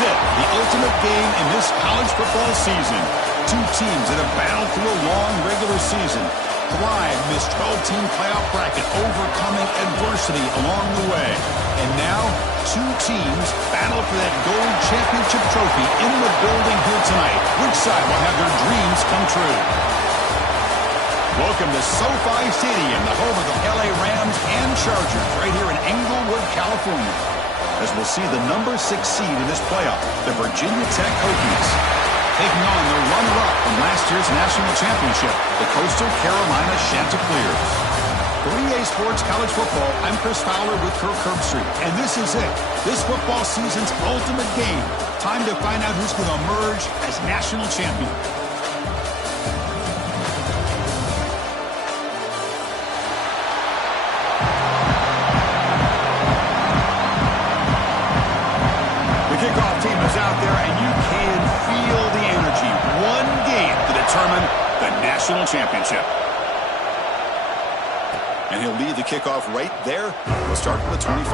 it, the ultimate game in this college football season. Two teams that have battled through a long regular season, thrived in this 12-team playoff bracket, overcoming adversity along the way. And now, two teams battle for that gold championship trophy in the building here tonight. Which side will have their dreams come true? Welcome to SoFi Stadium, the home of the LA Rams and Chargers, right here in Englewood, California. As we'll see the number 6 seed in this playoff, the Virginia Tech Hokies, taking on the runner-up from last year's national championship, the Coastal Carolina Chanticleers. For EA Sports College Football, I'm Chris Fowler with Kirk Herbstreit, and this is it. This football season's ultimate game. Time to find out who's going to emerge as national champion. Kickoff team is out there, and you can feel the energy. One game to determine the national championship. And he'll lead the kickoff right there. We'll start from the 25.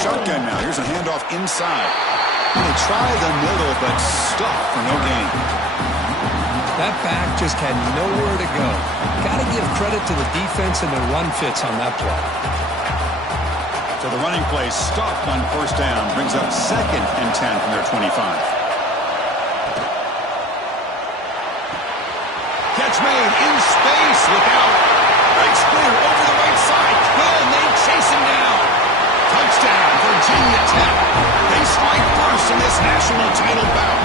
Shotgun now. Here's a handoff inside. They try the middle, but stuck for no gain. That back just had nowhere to go. Got to give credit to the defense and the run fits on that play. So the running play stopped on first down. Brings up 2nd and 10 from their 25. Catch made in space without. Breaks clear over the right side. Hill, and they chase him down. Touchdown, Virginia Tech. They strike first in this national title bout.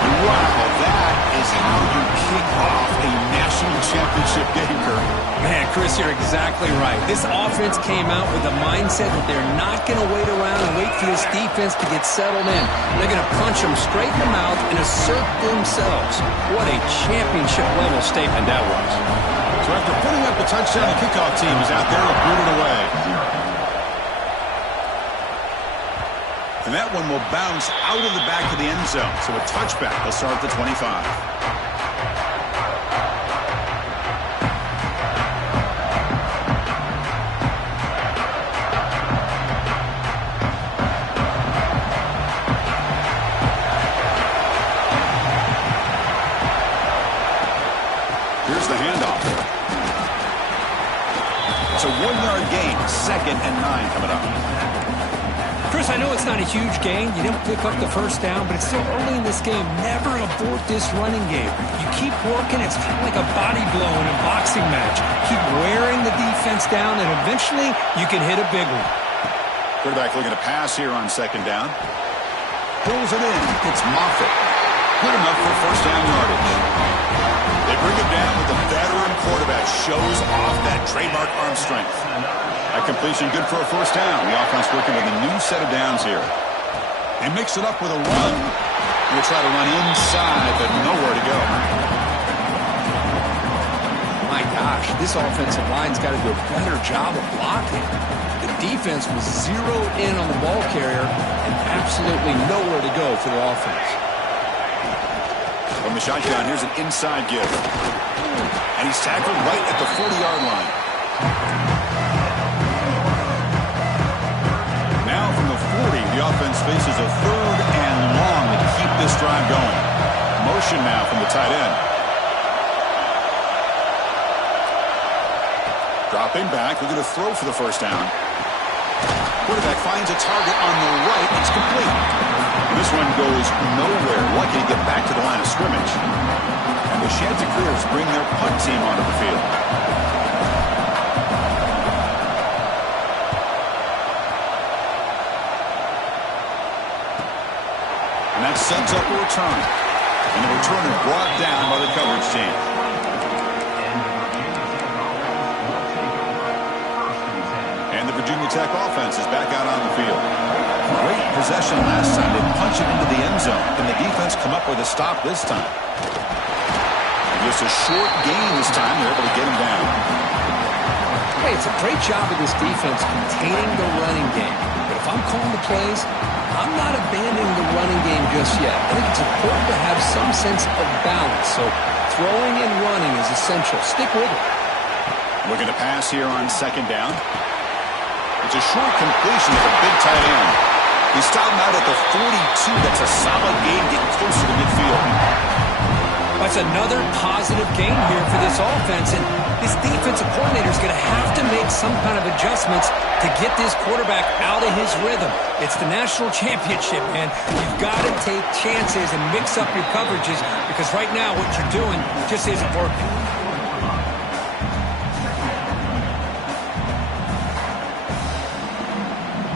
And wow, that is how you kick off a national championship game, Kirk. Man, Chris, you're exactly right. This offense came out with the mindset that they're not going to wait around and wait for this defense to get settled in. They're going to punch them straight in the mouth and assert themselves. What a championship-level statement that was. So after putting up the touchdown, the kickoff team is out there to boot it away. And that one will bounce out of the back of the end zone. So a touchback will start at the 25. Here's the handoff. It's a 1-yard gain. 2nd and 9 coming up. Chris, I know it's not a huge gain. You didn't pick up the first down, but it's still early in this game. Never abort this running game. You keep working. It's kind of like a body blow in a boxing match. Keep wearing the defense down, and eventually you can hit a big one. Quarterback looking to pass here on 2nd down. Pulls it in. It's Moffitt. Good enough for first down yardage. They bring him down with the veteran quarterback. Shows off that trademark arm strength. That completion good for a first down. The offense working with a new set of downs here. They mix it up with a run. They'll try to run inside, but nowhere to go. My gosh, this offensive line's got to do a better job of blocking. The defense was zeroed in on the ball carrier and absolutely nowhere to go for the offense. From the shotgun, here's an inside give. And he's tackled right at the 40-yard line. Now from the 40, the offense faces a 3rd and long to keep this drive going. Motion now from the tight end. Dropping back, looking to throw for the first down. Quarterback finds a target on the right. It's complete. This one goes nowhere. Lucky to get back to the line of scrimmage. And the Chanticleers bring their punt team onto the field. And that sets up a return. And the return is brought down by the coverage team. And the Virginia Tech offense is back out on the field. Great possession last time. They punch it into the end zone. Can the defense come up with a stop this time? And just a short gain this time. They're able to get him down. Hey, it's a great job of this defense containing the running game. But if I'm I'm calling the plays, I'm not abandoning the running game just yet. I think it's important to have some sense of balance. So throwing and running is essential. Stick with it. Looking to pass here on second down. It's a short completion to the big tight end. He stopped him out at the 42. That's a solid gain getting closer to midfield. That's another positive gain here for this offense. And this defensive coordinator is going to have to make some kind of adjustments to get this quarterback out of his rhythm. It's the national championship, man. You've got to take chances and mix up your coverages because right now what you're doing just isn't working.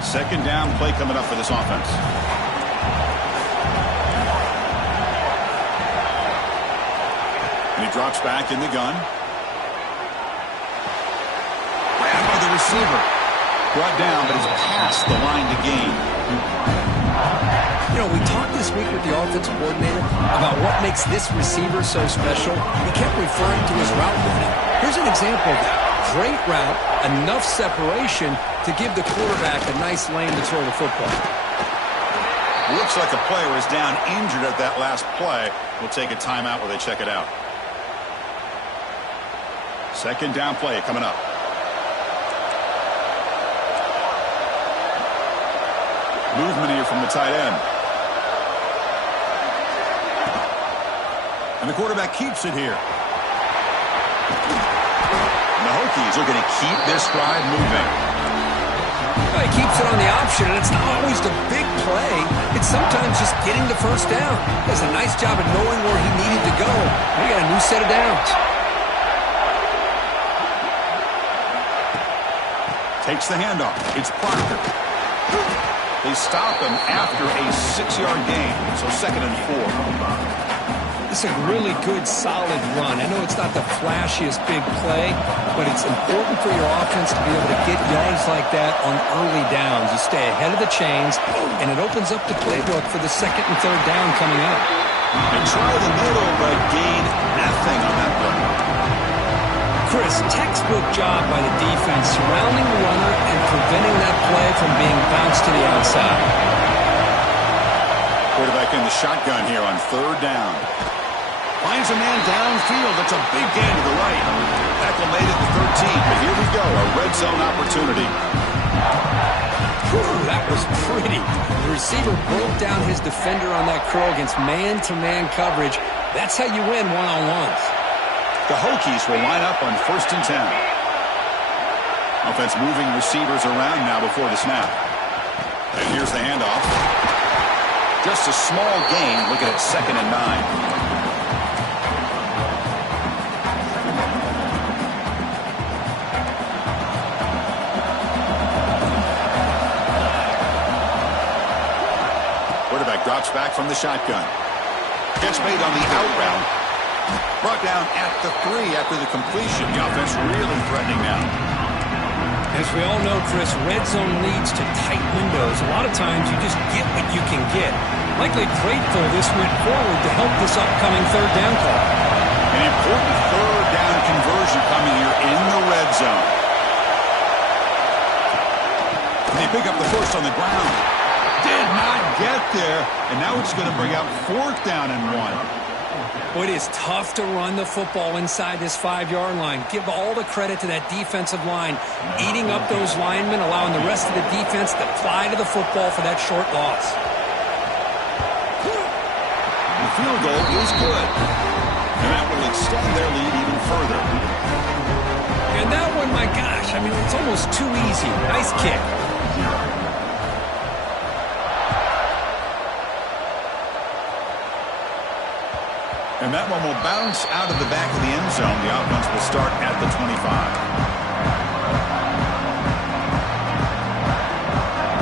Second down play coming up for this offense. And he drops back in the gun. Grabbed by the receiver. Brought down, but it's past the line to gain. You know, we talked this week with the offensive coordinator about what makes this receiver so special. He kept referring to his route running. Here's an example of that. Great route, enough separation to give the quarterback a nice lane to throw the football. Looks like the player is down injured at that last play. We'll take a timeout while they check it out. Second down play coming up. Movement here from the tight end. And the quarterback keeps it here. And the Hokies are going to keep this drive moving. Well, he keeps it on the option, and it's not always the big play. It's sometimes just getting the first down. He does a nice job of knowing where he needed to go. We got a new set of downs. Takes the handoff. It's Proctor. They stop him after a 6-yard gain, so 2nd and 4. It's a really good, solid run. I know it's not the flashiest big play, but it's important for your offense to be able to get yards like that on early downs. You stay ahead of the chains, and it opens up the playbook for the 2nd and 3rd down coming up. And try the middle, but gain nothing on that play. Chris, textbook job by the defense surrounding the runner and preventing that play from being bounced to the outside. Quarterback in the shotgun here on 3rd down. Finds a man downfield. That's a big gain to the right. Tackle made it to 13, but here we go, a red zone opportunity. Whew, that was pretty. The receiver broke down his defender on that curl against man-to-man coverage. That's how you win one-on-ones. The Hokies will line up on 1st and 10. Offense moving receivers around now before the snap. And here's the handoff. Just a small gain. Looking at 2nd and 9. Quarterback drops back from the shotgun. Catch made on the out route. Brought down at the 3 after the completion. The offense really threatening now. As we all know, Chris, red zone leads to tight windows. A lot of times you just get what you can get. Likely grateful this went forward to help this upcoming 3rd down call. An important 3rd down conversion coming here in the red zone. And they pick up the first on the ground. Did not get there. And now it's going to bring out 4th down and 1. Boy, it is tough to run the football inside this 5-yard line. Give all the credit to that defensive line, eating up those linemen, allowing the rest of the defense to fly to the football for that short loss. The field goal is good. And that will extend their lead even further. And that one, my gosh, I mean, it's almost too easy. Nice kick. And that one will bounce out of the back of the end zone. The offense will start at the 25.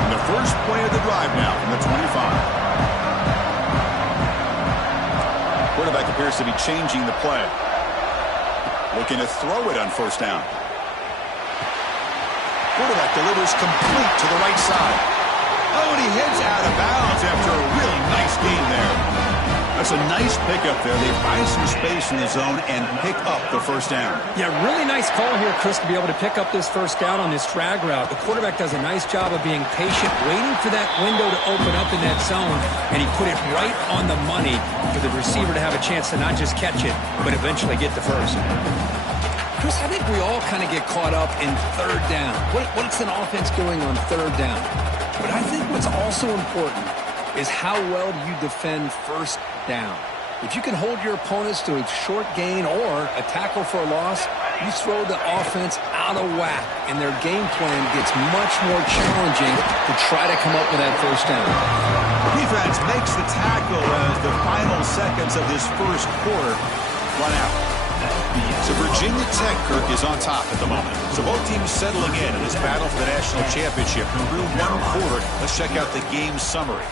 And the first play of the drive now from the 25. Quarterback appears to be changing the play. Looking to throw it on 1st down. Quarterback delivers complete to the right side. Oh, and he heads out of bounds after a really nice game there. That's a nice pickup there. They find some space in the zone and pick up the first down. Yeah, really nice call here, Chris, to be able to pick up this first down on this drag route. The quarterback does a nice job of being patient, waiting for that window to open up in that zone, and he put it right on the money for the receiver to have a chance to not just catch it, but eventually get the first. Chris, I think we all kind of get caught up in third down. What's an offense doing on third down? But I think what's also important is how well do you defend first down. If you can hold your opponents to a short gain or a tackle for a loss, you throw the offense out of whack, and their game plan gets much more challenging to try to come up with that first down. Defense makes the tackle as the final seconds of this first quarter run out. So Virginia Tech, Kirk, is on top at the moment. So both teams settling in this battle for the national championship. Through one quarter, let's check out the game summary.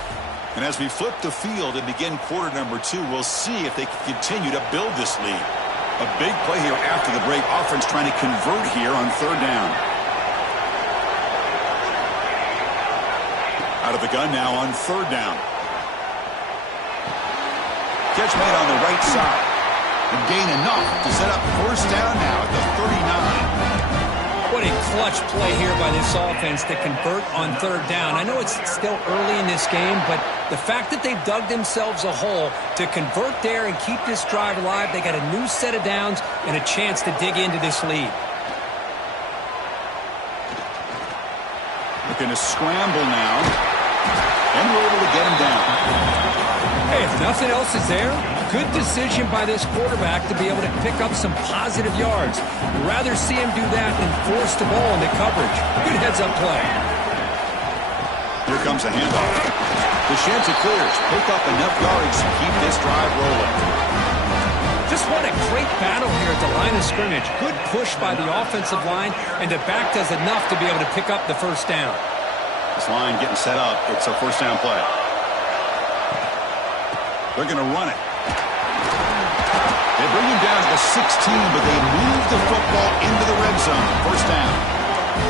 And as we flip the field and begin quarter number 2, we'll see if they can continue to build this lead. A big play here after the break. Offense trying to convert here on third down. Out of the gun now on third down. Catch made on the right side. And gain enough to set up first down now at the 39. What a clutch play here by this offense to convert on third down. I know it's still early in this game, but the fact that they've dug themselves a hole to convert there and keep this drive alive, they got a new set of downs and a chance to dig into this lead. Looking to scramble now. And we're able to get him down. Hey, if nothing else is there, good decision by this quarterback to be able to pick up some positive yards. I'd rather see him do that than force the ball into coverage. Good heads-up play. Here comes a handoff. DeShanty clears. Pick up enough yards to keep this drive rolling. Just what a great battle here at the line of scrimmage. Good push by the offensive line, and the back does enough to be able to pick up the first down. This line getting set up. It's a first down play. They're going to run it. They bring him down to the 16, but they move the football into the red zone. First down.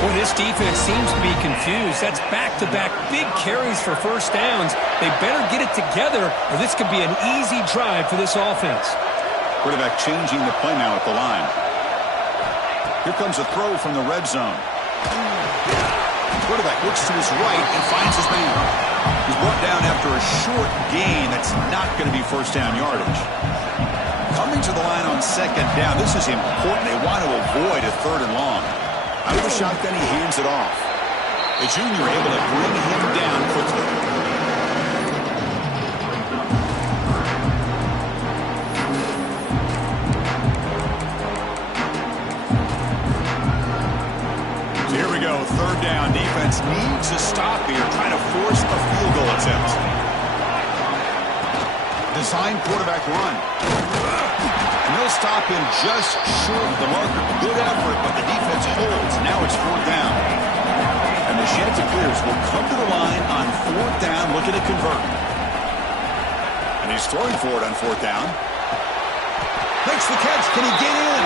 Well, this defense seems to be confused. That's back-to-back big carries for first downs. They better get it together, or this could be an easy drive for this offense. Quarterback changing the play now at the line. Here comes a throw from the red zone. Quarterback looks to his right and finds his man. He's brought down after a short gain. That's not going to be first down yardage. Coming to the line on second down. This is important. They want to avoid a third and long. Out of the shotgun, he hands it off. The junior able to bring him down quickly. So here we go. Third down. Defense needs a stop here, trying to force a field goal attempt. Design quarterback run. And they'll stop him just short of the marker. Good effort, but the defense holds. Now it's fourth down. And the Chanticleers will come to the line on fourth down, looking to convert. And he's throwing for it on fourth down. Makes the catch. Can he get in?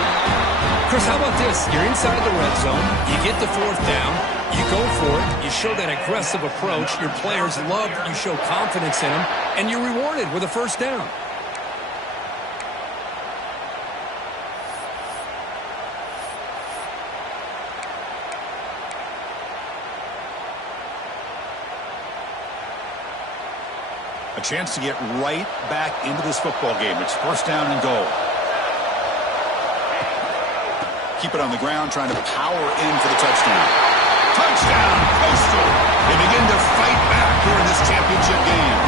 Chris, how about this? You're inside the red zone. You get the fourth down. You go for it. You show that aggressive approach. Your players love that you show confidence in them. And you're rewarded with a first down. A chance to get right back into this football game. It's first down and goal. Keep it on the ground, trying to power in for the touchdown. Touchdown, Coastal. They begin to fight back here in this championship game.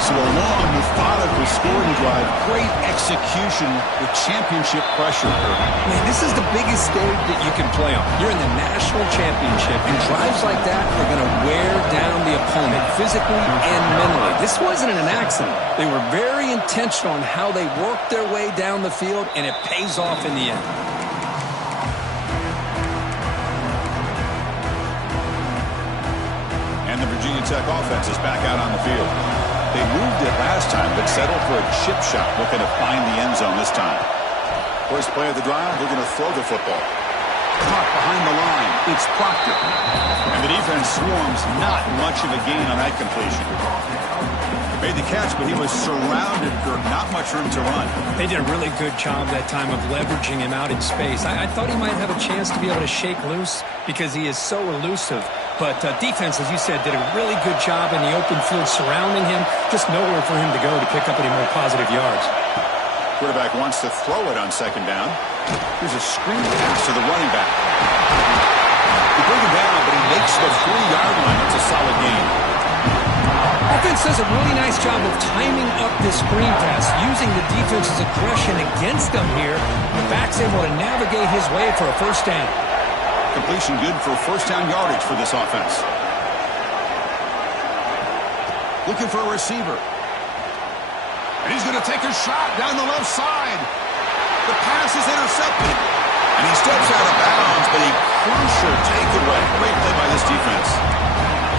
So a long, methodical scoring drive. Great execution with championship pressure. Man, this is the biggest stage that you can play on. You're in the national championship, and drives like that are going to wear down the opponent physically and mentally. This wasn't an accident. They were very intentional on how they worked their way down the field, and it pays off in the end. And the Virginia Tech offense is back out on the field. They moved it last time, but settled for a chip shot, looking to find the end zone this time. First play of the drive, they're going to throw the football. Caught behind the line. It's Proctor. And the defense swarms. Not much of a gain on that completion. Made the catch, but he was surrounded for not much room to run. They did a really good job that time of leveraging him out in space. I thought he might have a chance to be able to shake loose because he is so elusive. But defense, as you said, did a really good job in the open field surrounding him. Just nowhere for him to go to pick up any more positive yards. Quarterback wants to throw it on second down. Here's a screen pass to the running back. He brings him down, but he makes the 3-yard line. It's a solid gain. Offense does a really nice job of timing up this screen pass, using the defense's aggression against them here. The back's able to navigate his way for a first down. Completion good for first down yardage for this offense. Looking for a receiver. And he's going to take a shot down the left side. The pass is intercepted. And he steps out of bounds, but a crucial takeaway. Great play by this defense.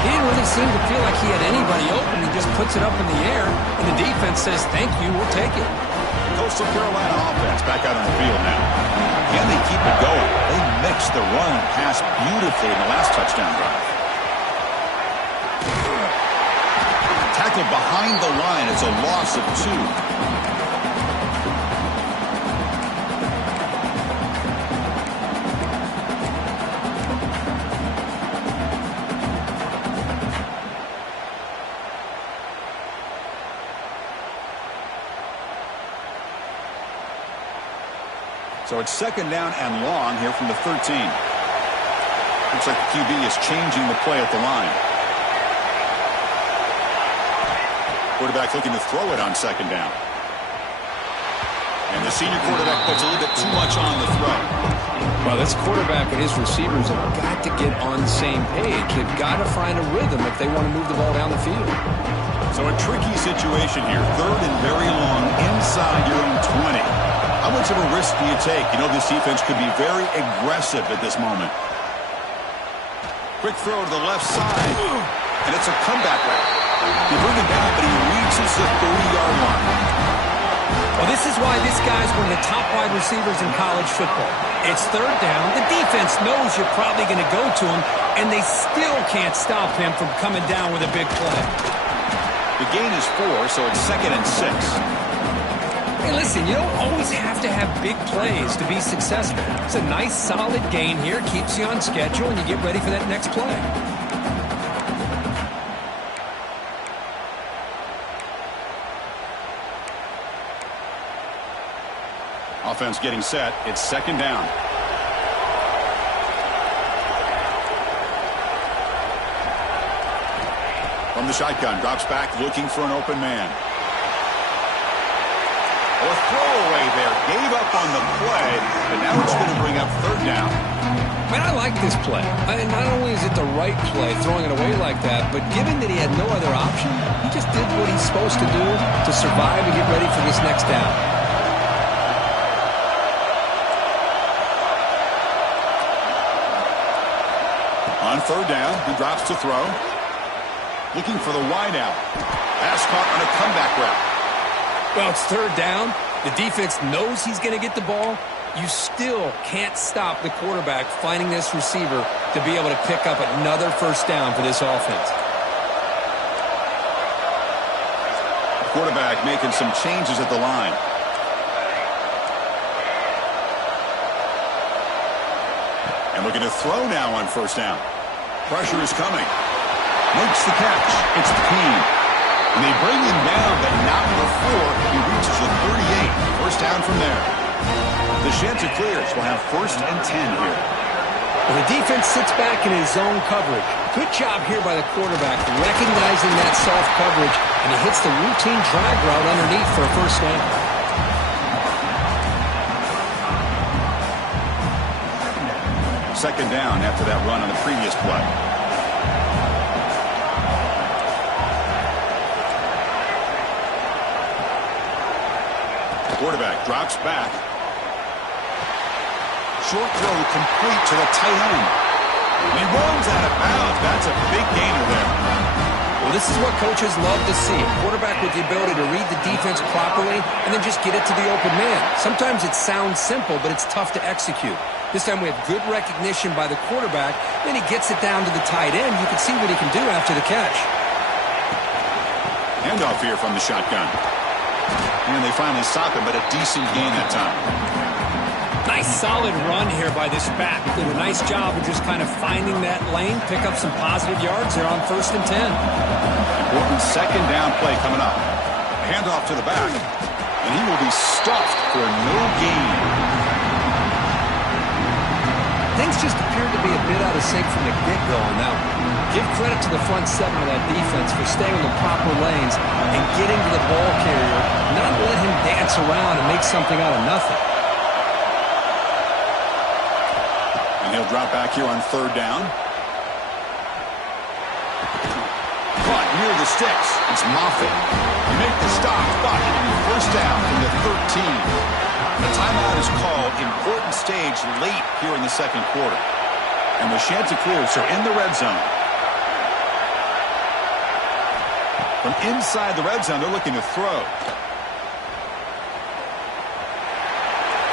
He didn't really seem to feel like he had anybody open. He just puts it up in the air, and the defense says, thank you, we'll take it. Coastal Carolina offense back out on the field now. Can they keep it going? They mixed the run and pass beautifully in the last touchdown drive. Tackle behind the line. It's a loss of 2. So it's second down and long here from the 13. Looks like the QB is changing the play at the line. Quarterback looking to throw it on second down. And the senior quarterback puts a little bit too much on the throw. Well, this quarterback and his receivers have got to get on the same page. They've got to find a rhythm if they want to move the ball down the field. So a tricky situation here. Third and very long inside your own 20. How much of a risk do you take? You know this defense could be very aggressive at this moment. Quick throw to the left side. And it's a comeback route. They bring him down, but he reaches the 30-yard line. Well, this is why this guy's one of the top wide receivers in college football. It's third down. The defense knows you're probably going to go to him, and they still can't stop him from coming down with a big play. The gain is 4, so it's second and 6. Hey, listen, you don't always have to have big plays to be successful. It's a nice, solid gain here. Keeps you on schedule, and you get ready for that next play. Offense getting set. It's second down. From the shotgun, drops back, looking for an open man. A throwaway there. Gave up on the play, but now it's going to bring up third down. Man, I like this play. Not only is it the right play, throwing it away like that, but given that he had no other option, he just did what he's supposed to do to survive and get ready for this next down. On third down, he drops to throw. Looking for the wideout. Pass caught on a comeback route. Well, it's third down. The defense knows he's going to get the ball. You still can't stop the quarterback finding this receiver to be able to pick up another first down for this offense. Quarterback making some changes at the line. And looking to throw now on first down. Pressure is coming. Makes the catch. It's the team. And they bring him down, but not before he reaches the 38. First down from there. The Chanticleers will have first and 10 here. Well, the defense sits back in his zone coverage. Good job here by the quarterback, recognizing that soft coverage, and he hits the routine drag route underneath for a first down. Second down after that run on the previous play. Quarterback drops back. Short throw complete to the tight end. He rolls out of bounds. That's a big gainer there. Well, this is what coaches love to see. A quarterback with the ability to read the defense properly and then just get it to the open man. Sometimes it sounds simple, but it's tough to execute. This time we have good recognition by the quarterback. Then he gets it down to the tight end. You can see what he can do after the catch. Handoff here from the shotgun. And they finally stop him, but a decent gain that time. Nice solid run here by this back. Did a nice job of just kind of finding that lane, pick up some positive yards there on 1st and 10. Important second down play coming up. Handoff to the back, and he will be stuffed for no gain. Things just appeared to be a bit out of sync from the get-go on that one. Give credit to the front seven of that defense for staying in the proper lanes and getting to the ball carrier, not let him dance around and make something out of nothing. And he'll drop back here on 3rd down. Caught near the sticks. It's Moffitt. You make the stop, but it'll be 1st down from the 13. The timeout is called. Important stage late here in the 2nd quarter. And the Chanticleers are in the red zone. From inside the red zone, they're looking to throw.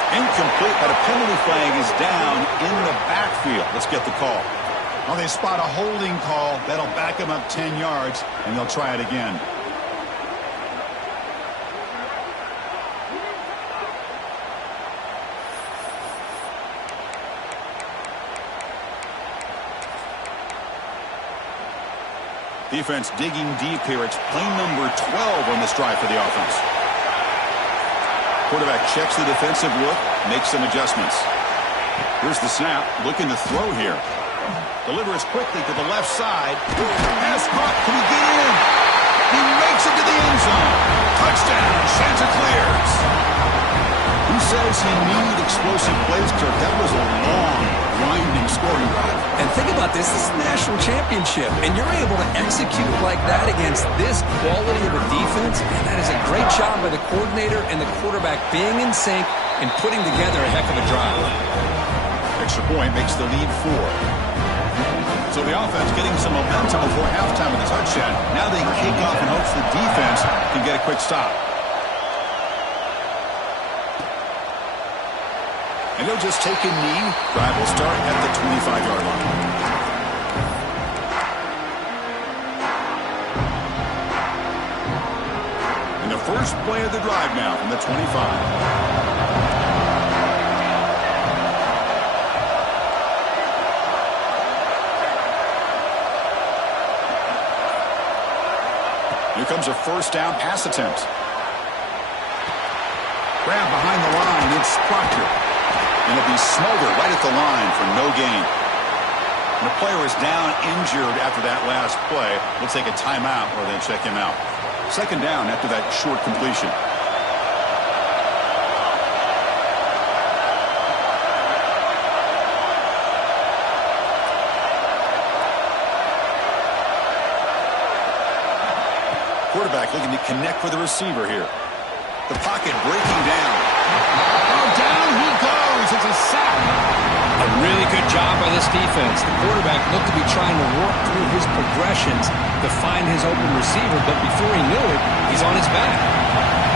Incomplete, but a penalty flag is down in the backfield. Let's get the call. Well, they spot a holding call. That'll back them up 10 yards, and they'll try it again. Defense digging deep here. It's play number 12 on this drive for the offense. Quarterback checks the defensive look, makes some adjustments. Here's the snap, looking to throw here. Delivers quickly to the left side. Pass caught. Can he get in? He makes it to the end zone. Touchdown, Chanticleers. Who says he needed explosive plays, Kirk? That was a long, winding scoring drive. And think about this. This is a national championship, and you're able to execute like that against this quality of a defense, and that is a great job by the coordinator and the quarterback being in sync and putting together a heck of a drive. Extra point makes the lead 4. So the offense getting some momentum before halftime with a touchdown. Now they kick off and hopes the defense can get a quick stop. And they'll just take a knee. Drive will start at the 25-yard line. And the first play of the drive now from the 25. Here comes a 1st down pass attempt. Grab behind the line. It's Proctor. And it'll be Smolder right at the line for no gain. And the player is down injured after that last play. We'll take a timeout or then check him out. 2nd down after that short completion. Quarterback looking to connect with the receiver here. The pocket breaking down. Oh, down he goes. It's a sack. A really good job by this defense. The quarterback looked to be trying to work through his progressions to find his open receiver, but before he knew it, he's on his back.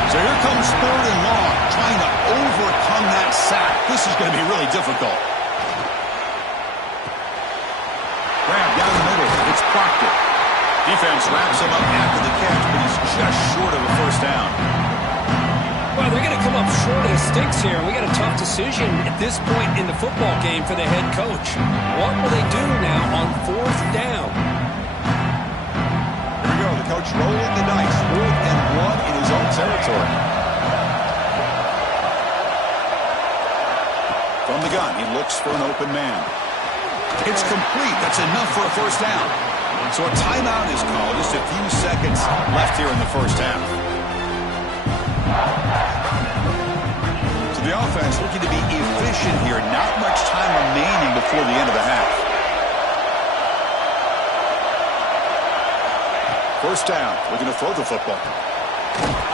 So here comes 3rd and long, trying to overcome that sack. This is going to be really difficult. Grab down the middle. It's Proctor. Defense wraps him up after the catch, but he's just short of a 1st down. Well, they're going to come up short of the sticks here, and we got a tough decision at this point in the football game for the head coach. What will they do now on 4th down? Here we go, the coach rolling the dice. 4th and 1 in his own territory. From the gun, he looks for an open man. It's complete. That's enough for a 1st down. So a timeout is called. Just a few seconds left here in the 1st half. So the offense looking to be efficient here. Not much time remaining before the end of the half. 1st down. Looking to throw the football.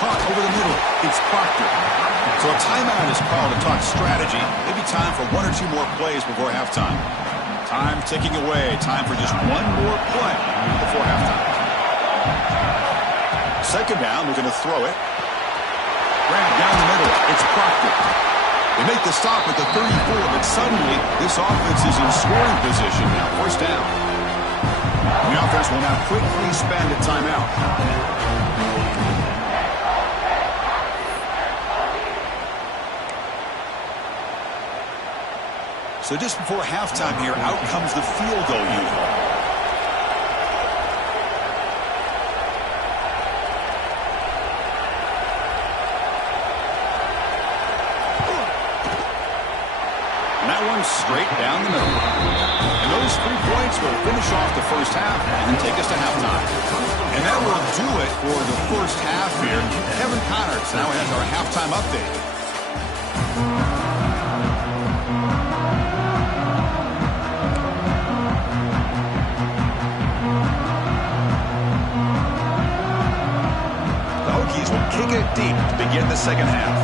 Caught over the middle. It's Proctor. So a timeout is called to talk strategy. Maybe time for 1 or 2 more plays before halftime. Time ticking away. Time for just 1 more play before halftime. 2nd down. Looking to throw it. Grab down the middle. It's Proctor. They make the stop at the 34, but suddenly this offense is in scoring position now. 1st down. The offense will now quickly spend a timeout. So just before halftime here, out comes the field goal unit. Straight down the middle. And those 3 points will finish off the first half and take us to halftime. And that will do it for the first half here. Kevin Connors now has our halftime update. The Hokies will kick it deep to begin the second half.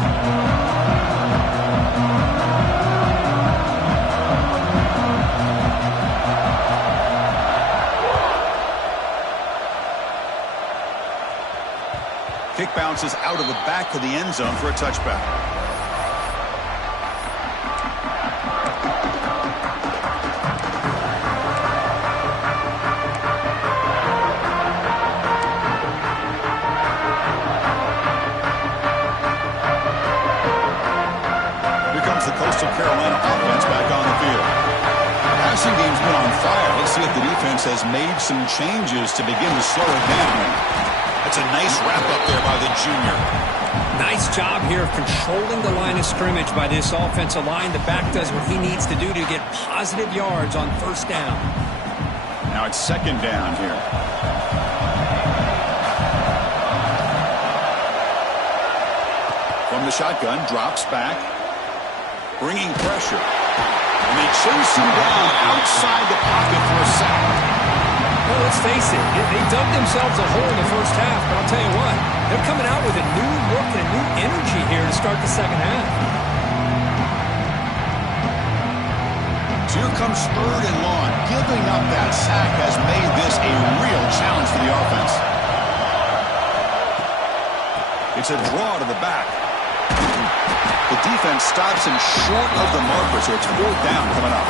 Kick bounces out of the back of the end zone for a touchback. Here comes the Coastal Carolina offense back on the field. The passing game's been on fire. Let's see if the defense has made some changes to begin to slow it down. It's a nice wrap-up there by the junior. Nice job here of controlling the line of scrimmage by this offensive line. The back does what he needs to do to get positive yards on first down. Now it's second down here. From the shotgun, drops back, bringing pressure. And they chase him down outside the pocket for a sack. Well, let's face it, they dug themselves a hole in the first half, but I'll tell you what, they're coming out with a new look and a new energy here to start the second half. So here comes third and long. Giving up that sack has made this a real challenge for the offense. It's a draw to the back. The defense stops him short of the marker, so it's fourth down coming up.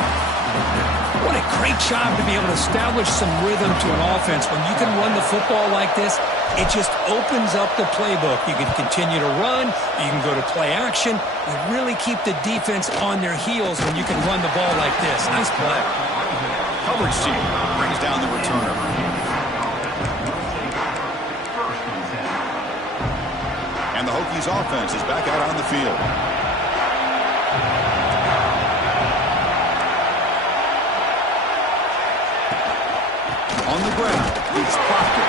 What a great job to be able to establish some rhythm to an offense. When you can run the football like this, it just opens up the playbook. You can continue to run. You can go to play action. You really keep the defense on their heels when you can run the ball like this. Nice play. Coverage team brings down the returner. And the Hokies offense is back out on the field. On the ground, it's Proctor.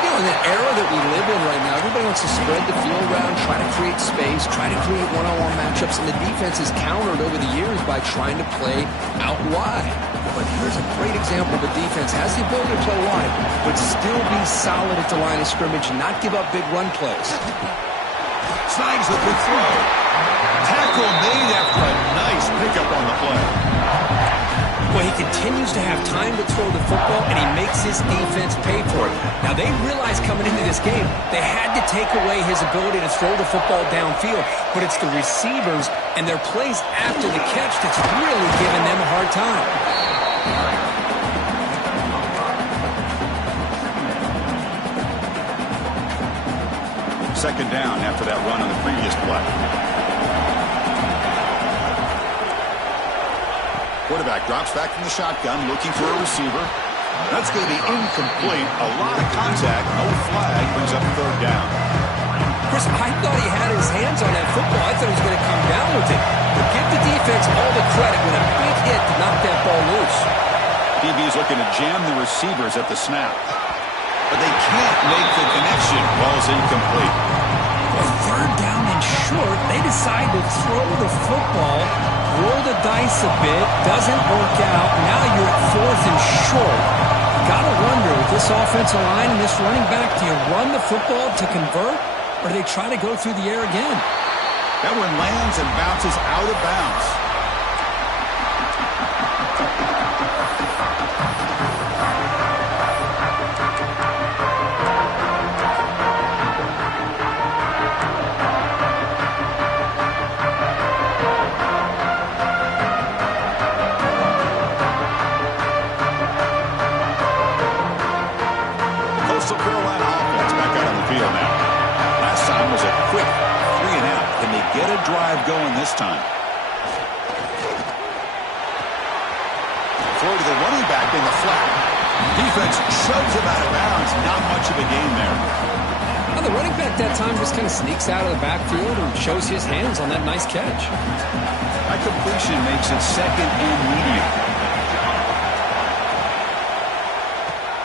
You know, in the era that we live in right now, everybody wants to spread the field around, try to create space, try to create one-on-one matchups, and the defense is countered over the years by trying to play out wide. But here's a great example of a defense has the ability to play wide, but still be solid at the line of scrimmage and not give up big run plays. Snags the big throw. Tackle made after a nice pickup on the play. Well, he continues to have time to throw the football, and he makes his defense pay for it. Now, they realized coming into this game they had to take away his ability to throw the football downfield, but it's the receivers and their plays after the catch that's really giving them a hard time. Second down after that run on the previous play. Quarterback drops back from the shotgun, looking for a receiver. That's going to be incomplete. A lot of contact, no flag, brings up third down. Chris, I thought he had his hands on that football. I thought he was going to come down with it. But give the defense all the credit with a big hit to knock that ball loose. DB is looking to jam the receivers at the snap. But they can't make the connection. Ball's incomplete. Well, third down and short, they decide to throw the football. Roll the dice a bit, doesn't work out. Now you're at fourth and short. Gotta wonder, with this offensive line and this running back, do you run the football to convert, or do they try to go through the air again? That one lands and bounces out of bounds. this time. Throw to the running back in the flat. Defense shoves him out of bounds. Not much of a gain there. Well, the running back that time just kind of sneaks out of the backfield and shows his hands on that nice catch. That completion makes it second and medium.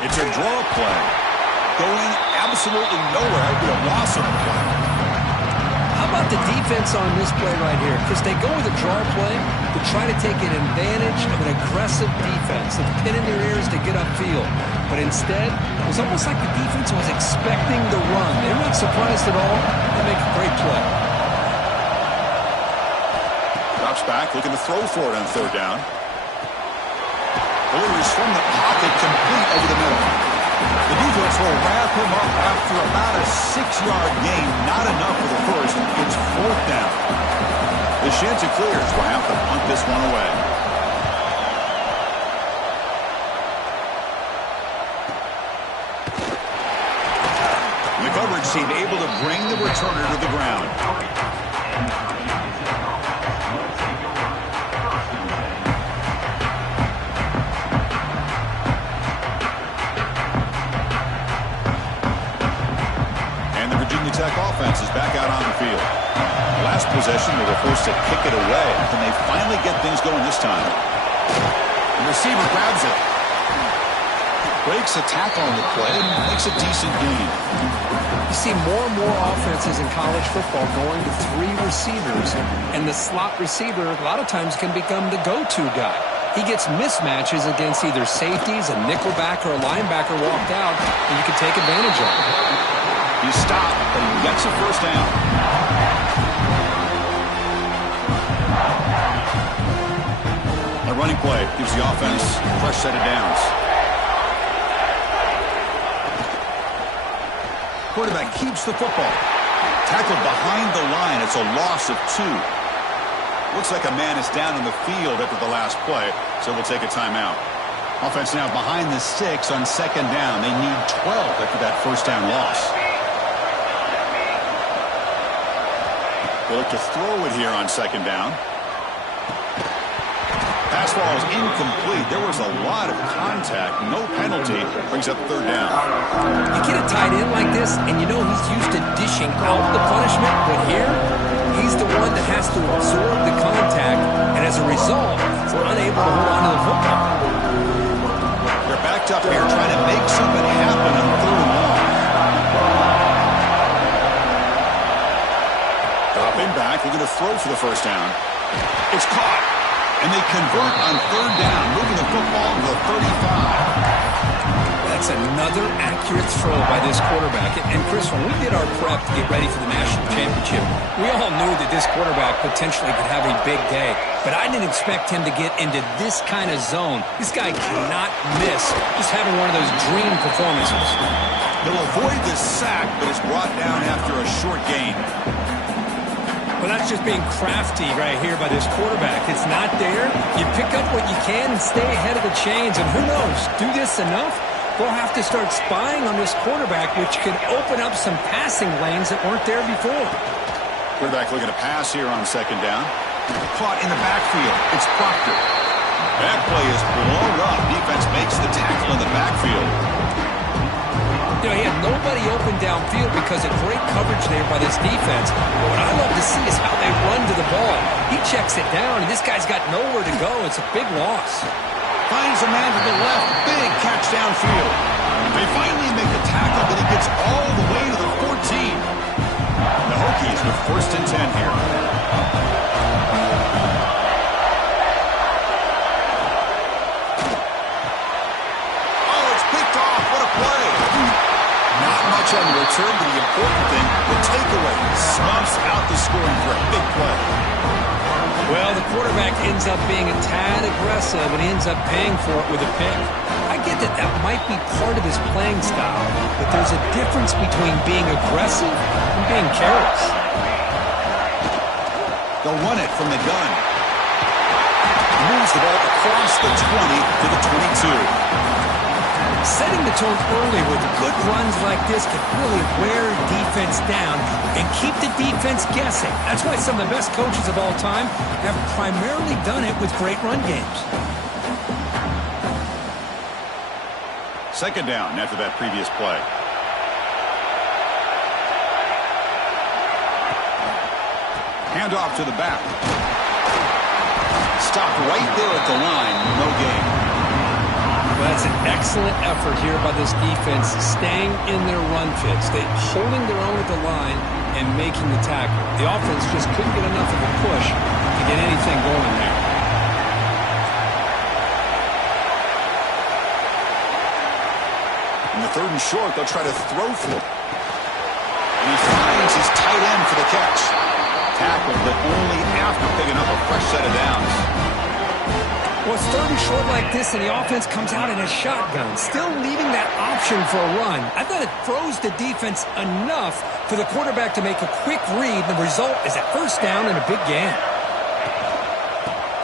It's a draw play. Going absolutely nowhere. It'd be a loss of a play. How about the defense on this play right here? Chris, they go with a draw play to try to take an advantage of an aggressive defense that's pinning their ears to get upfield. But instead, it was almost like the defense was expecting the run. They're not surprised at all. They make a great play. Drops back, looking to throw for it on third down. Delivers from the pocket, complete over the middle. The defense will wrap him up after about a 6-yard gain. Not enough for the first. It's fourth down. The Chanticleers will have to punt this one away. The coverage team able to bring the returner to the ground. Tech offense is back out on the field. Last possession, they were forced to kick it away. Can they finally get things going this time? The receiver grabs it. Breaks a tackle on the play and makes a decent gain. You see more and more offenses in college football going to 3 receivers, and the slot receiver a lot of times can become the go-to guy. He gets mismatches against either safeties, a nickelback, or a linebacker walked out, and you can take advantage of it. He stopped, but he gets a first down. A running play gives the offense a fresh set of downs. Quarterback keeps the football. Tackled behind the line. It's a loss of 2. Looks like a man is down on the field after the last play, so we'll take a timeout. Offense now behind the 6 on second down. They need 12 after that first down loss. They look to throw it here on second down. Pass ball is incomplete. There was a lot of contact. No penalty. Brings up third down. You get a tight end like this, and you know he's used to dishing out the punishment, but here, he's the one that has to absorb the contact, and as a result, he's unable to hold on to the football. They're backed up here trying to make something happen on third and long. Dropping back, looking to throw for the first down. It's caught, and they convert on third down, moving the football to the 35. That's another accurate throw by this quarterback. And Chris, when we did our prep to get ready for the national championship, we all knew that this quarterback potentially could have a big day. But I didn't expect him to get into this kind of zone. This guy cannot miss. Just having one of those dream performances. He'll avoid the sack, but is brought down after a short gain. Well, that's just being crafty right here by this quarterback. It's not there. You pick up what you can and stay ahead of the chains. And who knows, do this enough, we'll have to start spying on this quarterback, which could open up some passing lanes that weren't there before. Quarterback looking to pass here on second down. Caught in the backfield. It's Proctor. That play is blown up. Defense makes the tackle in the backfield. You know, he had nobody open downfield because of great coverage there by this defense. But what I love to see is how they run to the ball. He checks it down, and this guy's got nowhere to go. It's a big loss. Finds a man to the left. Big catch downfield. They finally make the tackle, but he gets all the way to the 14. The Hokies with first and 10 here. Oh, it's picked off. What a play. Not much on the return, but the important thing, the takeaway. Stomps out the scoring for a big play. Well, the quarterback ends up being a tad aggressive, and he ends up paying for it with a pick. I get that that might be part of his playing style, but there's a difference between being aggressive and being careless. They'll run it from the gun. Moves the ball across the 20 to the 22. Setting the tone early with good runs like this can really wear defense down and keep the defense guessing. That's why some of the best coaches of all time have primarily done it with great run games. Second down after that previous play. Handoff to the back. Stopped right there at the line. No gain. Well, that's an excellent effort here by this defense, staying in their run fits. They holding their own at the line and making the tackle. The offense just couldn't get enough of a push to get anything going there. In the third and short, they'll try to throw for it. And he finds his tight end for the catch. Tackled, but only after picking up a fresh set of downs. Well, it's third and short like this, and the offense comes out in a shotgun, still leaving that option for a run. I thought it throws the defense enough for the quarterback to make a quick read. The result is a first down and a big gain.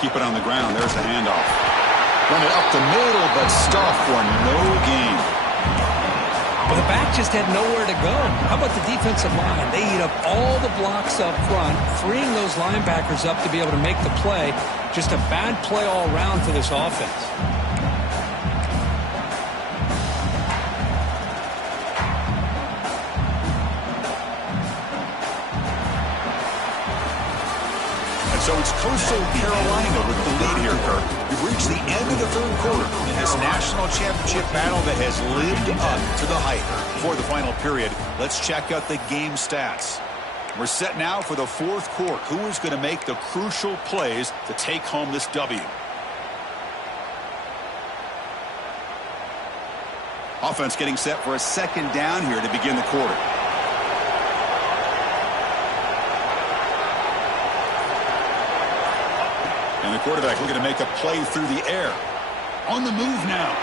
Keep it on the ground. There's the handoff. Run it up the middle, but stuff for no gain. Well, the back just had nowhere to go. How about the defensive line? They eat up all the blocks up front, freeing those linebackers up to be able to make the play. Just a bad play all around for this offense. So it's Coastal Carolina with the lead here, Kirk. We've reached the end of the third quarter in this national championship battle that has lived up to the hype. Before the final period, let's check out the game stats. We're set now for the fourth quarter. Who is going to make the crucial plays to take home this W? Offense getting set for a second down here to begin the quarter. And the quarterback looking to make a play through the air. On the move now.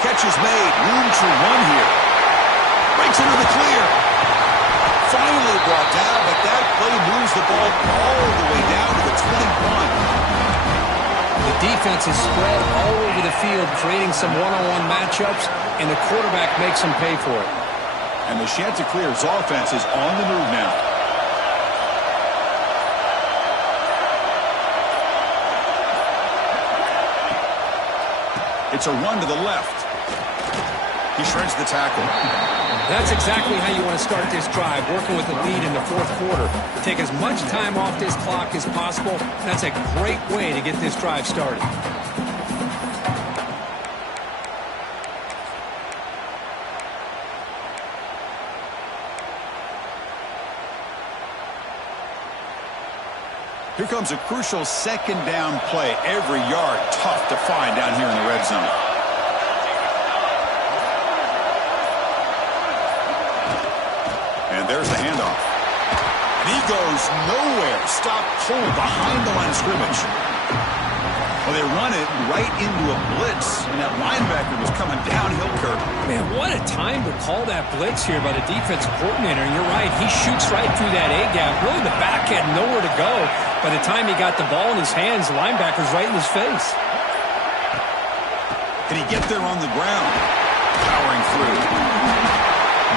Catch is made. Room to run here. Breaks into the clear. Finally brought down, but that play moves the ball all the way down to the 21. The defense is spread all over the field, creating some one-on-one matchups, and the quarterback makes them pay for it. And the Chanticleer's offense is on the move now. It's a run to the left. He shreds the tackle. That's exactly how you want to start this drive, working with the lead in the fourth quarter. Take as much time off this clock as possible. That's a great way to get this drive started. Here comes a crucial second down play. Every yard tough to find down here in the red zone. And there's the handoff. And he goes nowhere. Stop cold behind the line of scrimmage. Well, they run it right into a blitz, and that linebacker was coming downhill, Kirk. Man, what a time to call that blitz here by the defensive coordinator. And you're right, he shoots right through that A-gap. Really, the back had nowhere to go. By the time he got the ball in his hands, the linebacker's right in his face. Can he get there on the ground? Powering through.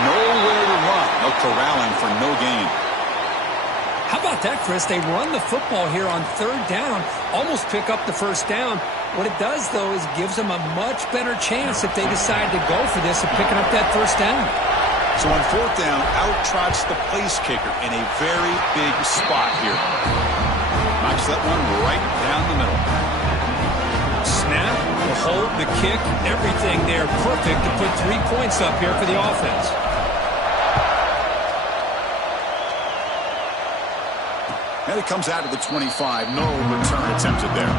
Nowhere to run. No corralling for no gain. How about that, Chris? They run the football here on third down, almost pick up the first down. What it does, though, is gives them a much better chance if they decide to go for this of picking up that first down. So on fourth down, out trots the place kicker in a very big spot here. Knocks that one right down the middle. Snap, the hold, the kick, everything there perfect to put 3 points up here for the offense. And it comes out of the 25. No return attempted there.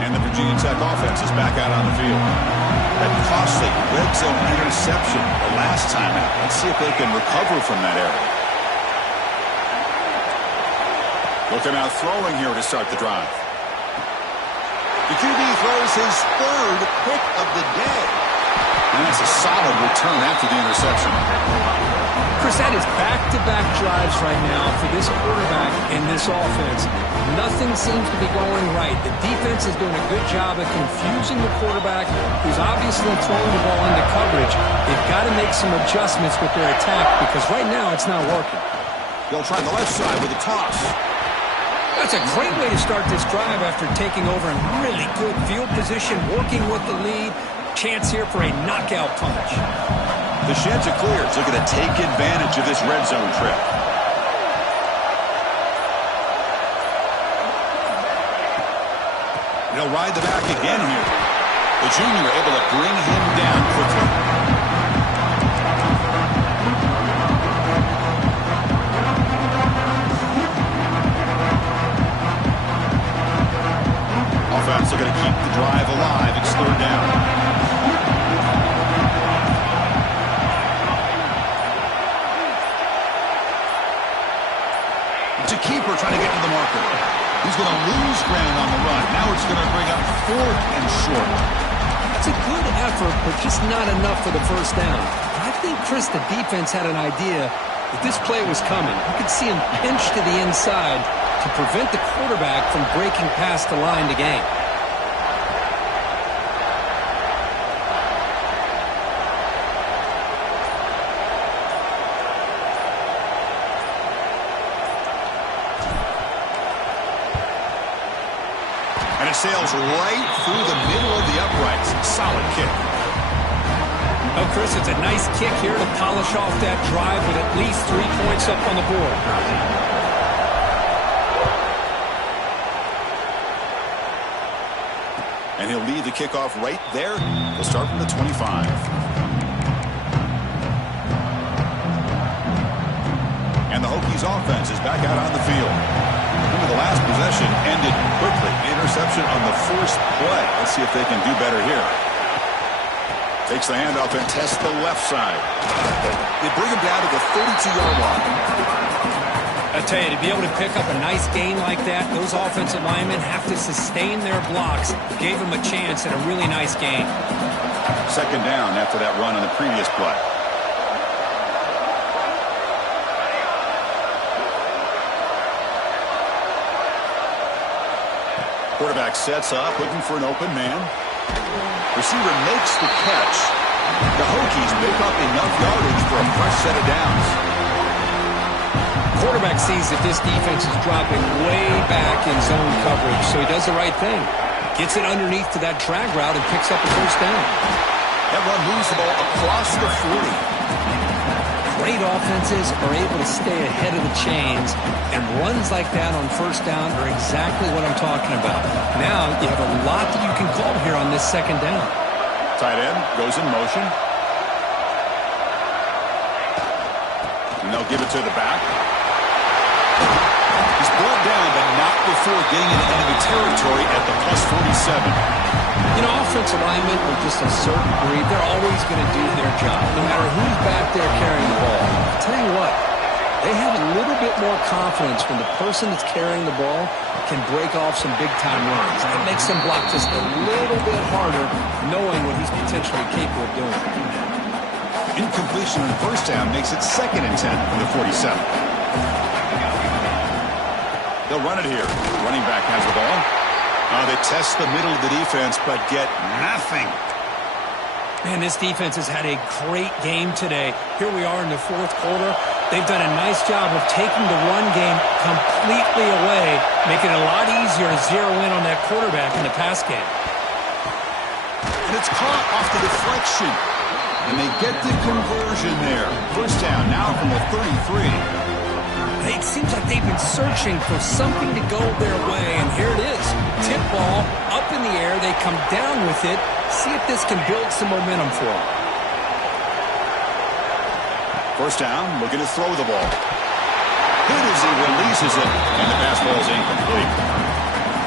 And the Virginia Tech offense is back out on the field. That costly red zone interception the last time out. Let's see if they can recover from that error. Looking out throwing here to start the drive. The QB throws his third pick of the day. And that's a solid return after the interception. Chris, that is back-to-back drives right now for this quarterback and this offense. Nothing seems to be going right. The defense is doing a good job of confusing the quarterback, who's obviously throwing the ball into coverage. They've got to make some adjustments with their attack because right now it's not working. They'll try the left side with a toss. That's a great way to start this drive after taking over in really good field position, working with the lead. Chance here for a knockout punch. The sheds are clear, so they're going to take advantage of this red zone trip. He'll ride the back again here. The junior able to bring him down quickly. Offense are going to keep the drive alive. It's third down. Keeper trying to get to the marker. He's going to lose ground on the run. Now it's going to bring up fourth and short. That's a good effort, but just not enough for the first down. I think, Chris, the defense had an idea that this play was coming. You could see him pinch to the inside to prevent the quarterback from breaking past the line to gain. And it sails right through the middle of the uprights. Solid kick. Oh, Chris, it's a nice kick here to polish off that drive with at least 3 points up on the board. And he'll lead the kickoff right there. He'll start from the 25. And the Hokies offense is back out on the field. Remember, the last possession ended quickly. Interception on the first play. Let's see if they can do better here. Takes the handoff and tests the left side. They bring him down to the 32-yard line. I tell you, to be able to pick up a nice gain like that, those offensive linemen have to sustain their blocks. Gave him a chance at a really nice gain. Second down after that run on the previous play. Quarterback sets up, looking for an open man. Receiver makes the catch. The Hokies make up enough yardage for a fresh set of downs. Quarterback sees that this defense is dropping way back in zone coverage, so he does the right thing. Gets it underneath to that drag route and picks up a first down. That run moves the ball across the 40. Great offenses are able to stay ahead of the chains, and runs like that on first down are exactly what I'm talking about. Now you have a lot that you can call here on this second down. Tight end goes in motion. And they'll give it to the back. He's brought down, but not before getting into enemy territory at the plus 47. You know, offensive linemen are just a certain breed. They're always going to do their job, no matter who's back there carrying the ball. I'll tell you what, they have a little bit more confidence when the person that's carrying the ball can break off some big-time runs. That makes them block just a little bit harder, knowing what he's potentially capable of doing. Incompletion on first down makes it 2nd and 10 from the 47. They'll run it here. Running back has the ball. They test the middle of the defense, but get nothing. Man, this defense has had a great game today. Here we are in the fourth quarter. They've done a nice job of taking the run game completely away, making it a lot easier to zero in on that quarterback in the pass game. And it's caught off the deflection. And they get the conversion there. First down now from the 33. It seems like they've been searching for something to go their way, and here it is. Tip ball up in the air. They come down with it. See if this can build some momentum for them. First down, looking to throw the ball. Good as he releases it, and the pass ball is incomplete.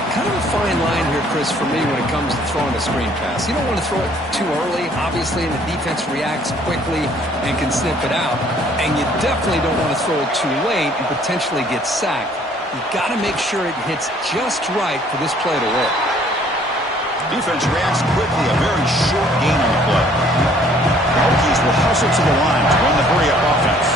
Kind of a fine line here, Chris, for me when it comes to throwing a screen pass. You don't want to throw it too early, obviously, and the defense reacts quickly and can snip it out. And you definitely don't want to throw it too late and potentially get sacked. You've got to make sure it hits just right for this play to work. Defense reacts quickly, a very short gain on the play. The Hokies will hustle to the line to run the hurry-up offense.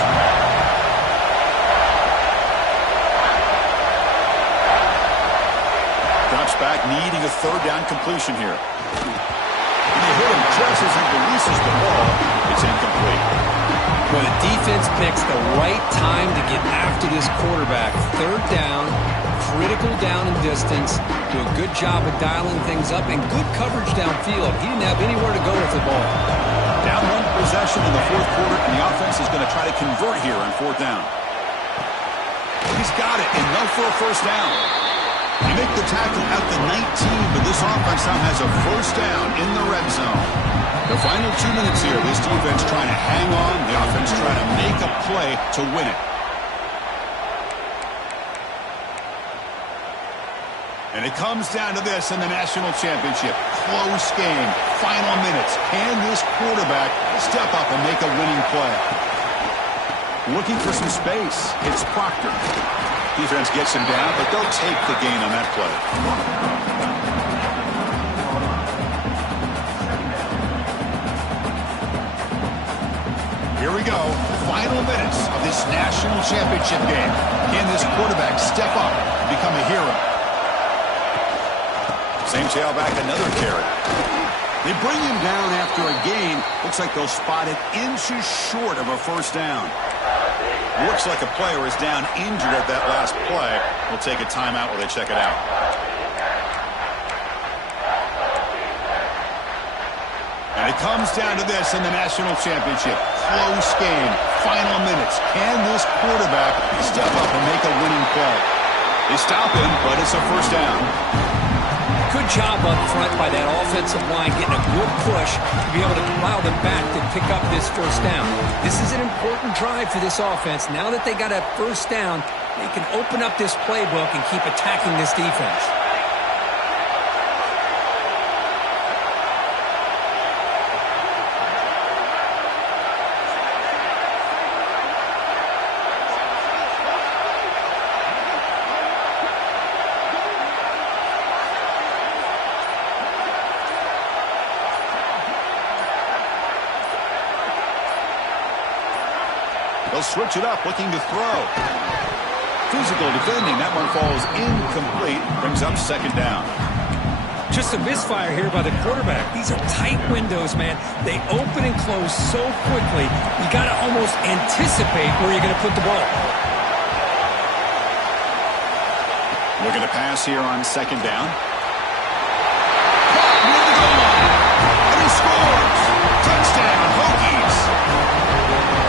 back, needing a third down completion here. And they hit him just as he releases the ball. It's incomplete. Well, the defense picks the right time to get after this quarterback. Third down, critical down and distance. Do a good job of dialing things up and good coverage downfield. He didn't have anywhere to go with the ball. Down one possession in the fourth quarter, and the offense is going to try to convert here on fourth down. He's got it, enough for a first down. They make the tackle at the 19, but this offense now has a first down in the red zone. The final 2 minutes here, this defense trying to hang on, the offense trying to make a play to win it. And it comes down to this in the national championship. Close game, final minutes. Can this quarterback step up and make a winning play? Looking for some space. It's Proctor. Defense gets him down, but they'll take the gain on that play. Here we go. Final minutes of this national championship game. Can this quarterback step up and become a hero? Same tailback, another carry. They bring him down after a gain. Looks like they'll spot it inches short of a first down. Looks like a player is down injured at that last play. We'll take a timeout while they check it out. And it comes down to this in the national championship. Close game, final minutes. Can this quarterback step up and make a winning play? They stop him, but it's a first down. Good job up front by that offensive line, getting a good push to be able to allow them back to pick up this first down. This is an important drive for this offense. Now that they got a first down, they can open up this playbook and keep attacking this defense. They'll switch it up, looking to throw. Physical defending. That one falls incomplete. Brings up second down. Just a misfire here by the quarterback. These are tight windows, man. They open and close so quickly. You got to almost anticipate where you're going to put the ball. Looking to pass here on second down. Caught near the goal line. And he scores. Touchdown, Hokies.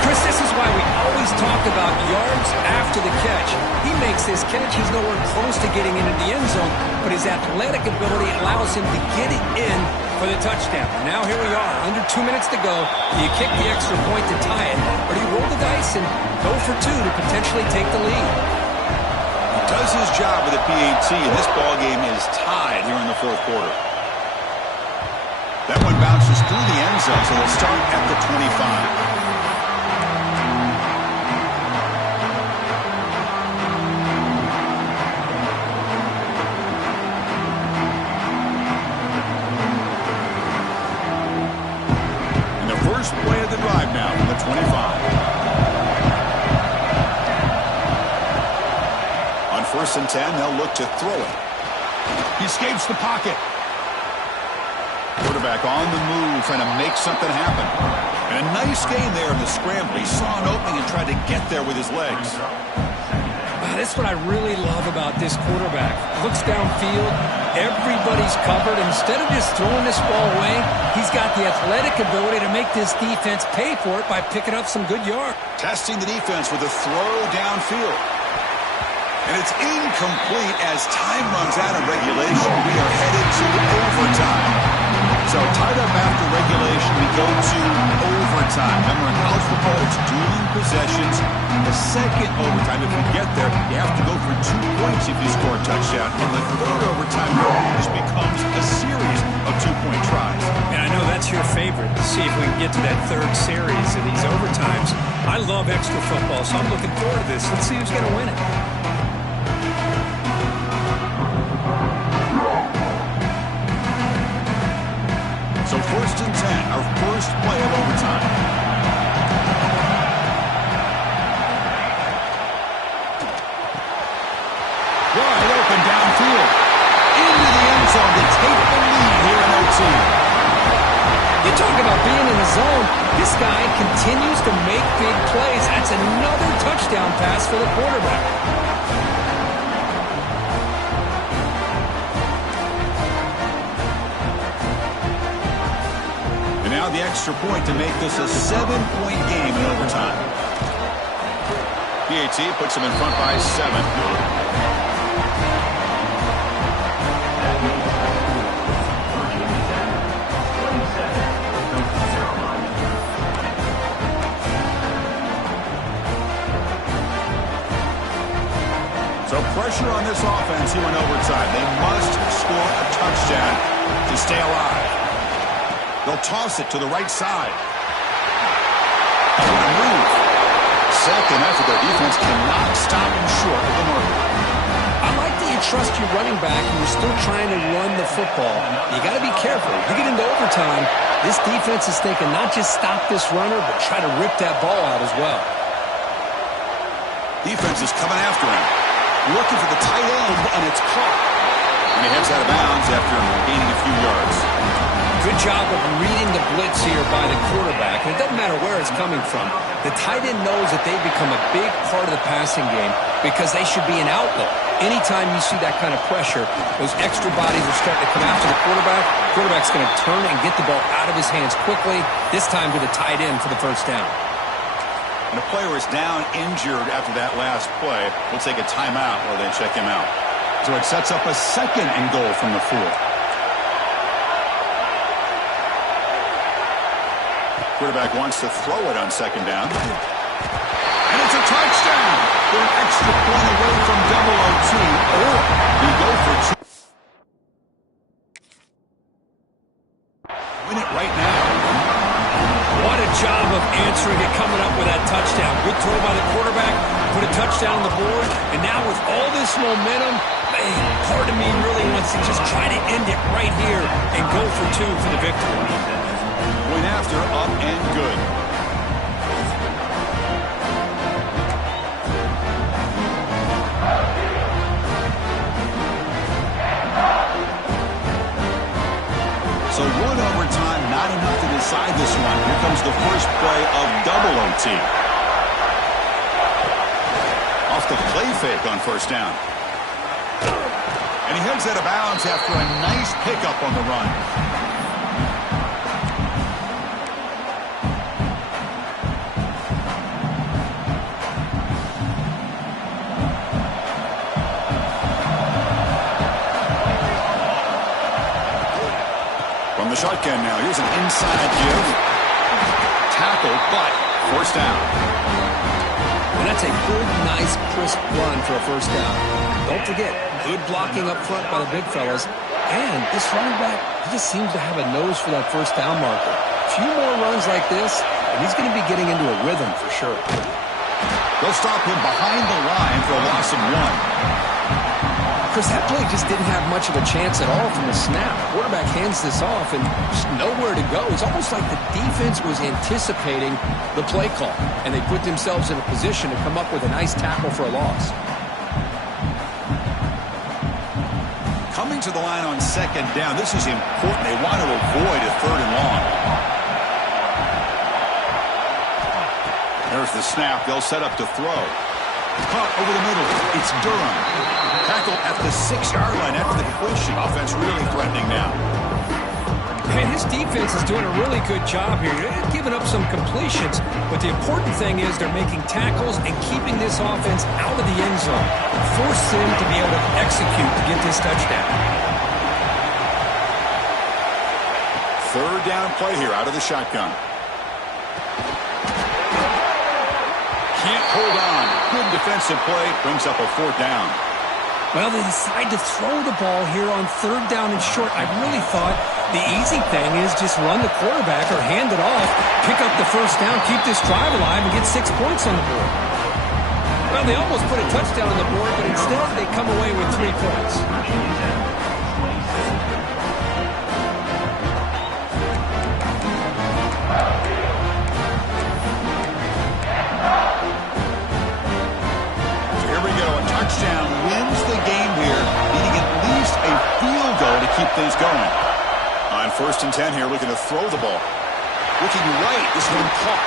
Chris, this is why we always talk about yards after the catch. He makes this catch. He's nowhere close to getting into the end zone, but his athletic ability allows him to get it in for the touchdown. Now here we are, under 2 minutes to go. Do you kick the extra point to tie it, or do you roll the dice and go for two to potentially take the lead? He does his job with a PAT, and this ball game is tied here in the fourth quarter. That one bounces through the end zone, so they'll start at the 25. Play of the drive now from the 25. On 1st and 10, they'll look to throw it. He escapes the pocket. Quarterback on the move, trying to make something happen. And a nice gain there in the scramble. He saw an opening and tried to get there with his legs. That's what I really love about this quarterback. Looks downfield, everybody's covered. Instead of just throwing this ball away, he's got the athletic ability to make this defense pay for it by picking up some good yards. Testing the defense with a throw downfield. And it's incomplete as time runs out of regulation. We are headed to overtime. So tied up after regulation, we go to overtime. Remember, in college football, it's dueling possessions. The second overtime, if you get there, you have to go for 2 points if you score a touchdown. And the third overtime, this becomes a series of 2-point tries. And I know that's your favorite, to see if we can get to that third series of these overtimes. I love extra football, so I'm looking forward to this. Let's see who's going to win it. So 1st and 10, our first play of overtime. Wide open downfield. Into the team. You talk about being in the zone. This guy continues to make big plays. That's another touchdown pass for the quarterback. And now the extra point to make this a 7-point game in overtime. PAT puts them in front by 7. So pressure on this offense here in overtime. They must score a touchdown to stay alive. They'll toss it to the right side. What a move. Second effort, their defense cannot stop them short of the mark. I like that you trust your running back and you're still trying to run the football. You got to be careful. You get into overtime, this defense is thinking not just stop this runner, but try to rip that ball out as well. Defense is coming after him. Looking for the tight end, and it's caught. And he heads out of bounds after gaining a few yards. Good job of reading the blitz here by the quarterback. And it doesn't matter where it's coming from. The tight end knows that they've become a big part of the passing game because they should be an outlet. Anytime you see that kind of pressure, those extra bodies are starting to come after the quarterback. Quarterback's going to turn and get the ball out of his hands quickly, this time to the tight end for the first down. And a player is down injured after that last play. We'll take a timeout while they check him out. So it sets up a 2nd and goal from the 4. Quarterback wants to throw it on 2nd down. And it's a touchdown. They're an extra point away from double OT. Or we go for 2. Win it right now. What a job of answering it, coming up with that touchdown. Good throw by the quarterback, put a touchdown on the board, and now with all this momentum, man, part of me really wants to just try to end it right here and go for 2 for the victory. Went after, up and good. So 1 overtime, not enough to decide this one. Here comes the first play of double OT. Off the play fake on 1st down. And he heads out of bounds after a nice pickup on the run. From the shotgun now, here's an inside give. Tackle, but 1st down. And that's a good, nice, crisp run for a 1st down. Don't forget, good blocking up front by the big fellas. And this running back, he just seems to have a nose for that 1st down marker. A few more runs like this, and he's going to be getting into a rhythm for sure. They'll stop him behind the line for a loss of 1. Chris, that play just didn't have much of a chance at all from the snap. Quarterback hands this off and just nowhere to go. It's almost like the defense was anticipating the play call, and they put themselves in a position to come up with a nice tackle for a loss. Coming to the line on 2nd down, this is important. They want to avoid a 3rd and long. There's the snap. They'll set up to throw. Caught over the middle. It's Durham. Tackle at the 6-yard line after the completion. Offense really threatening now. Man, his defense is doing a really good job here. They're giving up some completions, but the important thing is they're making tackles and keeping this offense out of the end zone. Force him to be able to execute to get this touchdown. 3rd down play here out of the shotgun. Can't hold on. Good defensive play. Brings up a 4th down. Well, they decide to throw the ball here on 3rd down and short. I really thought the easy thing is just run the quarterback or hand it off, pick up the 1st down, keep this drive alive, and get 6 points on the board. Well, they almost put a touchdown on the board, but instead they come away with 3 points. Touchdown wins the game here, needing at least a field goal to keep things going. On first and 10 here, looking to throw the ball. Looking right, this one caught.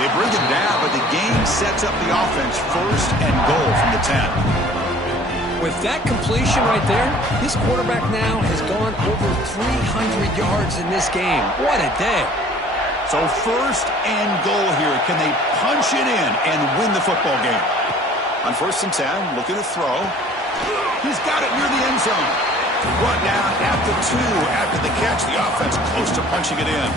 They bring him down, but the game sets up the offense first and goal from the 10. With that completion right there, this quarterback now has gone over 300 yards in this game. What a day. So first and goal here. Can they punch it in and win the football game? On first and 10, looking to throw. He's got it near the end zone. Brought down at the 2 after the catch. The offense close to punching it in.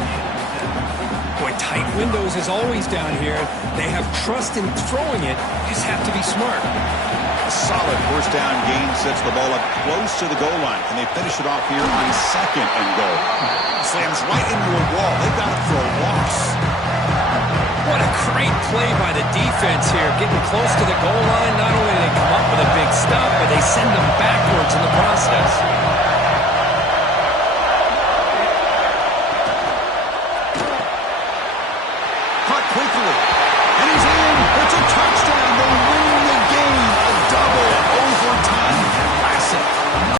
Boy, tight windows as always down here. They have trust in throwing it. You just have to be smart. A solid first down gain sets the ball up close to the goal line. And they finish it off here on second and goal. Slams right into a wall. They've got it for a loss. What a great play by the defense here. Getting close to the goal line. Not only did they come up with a big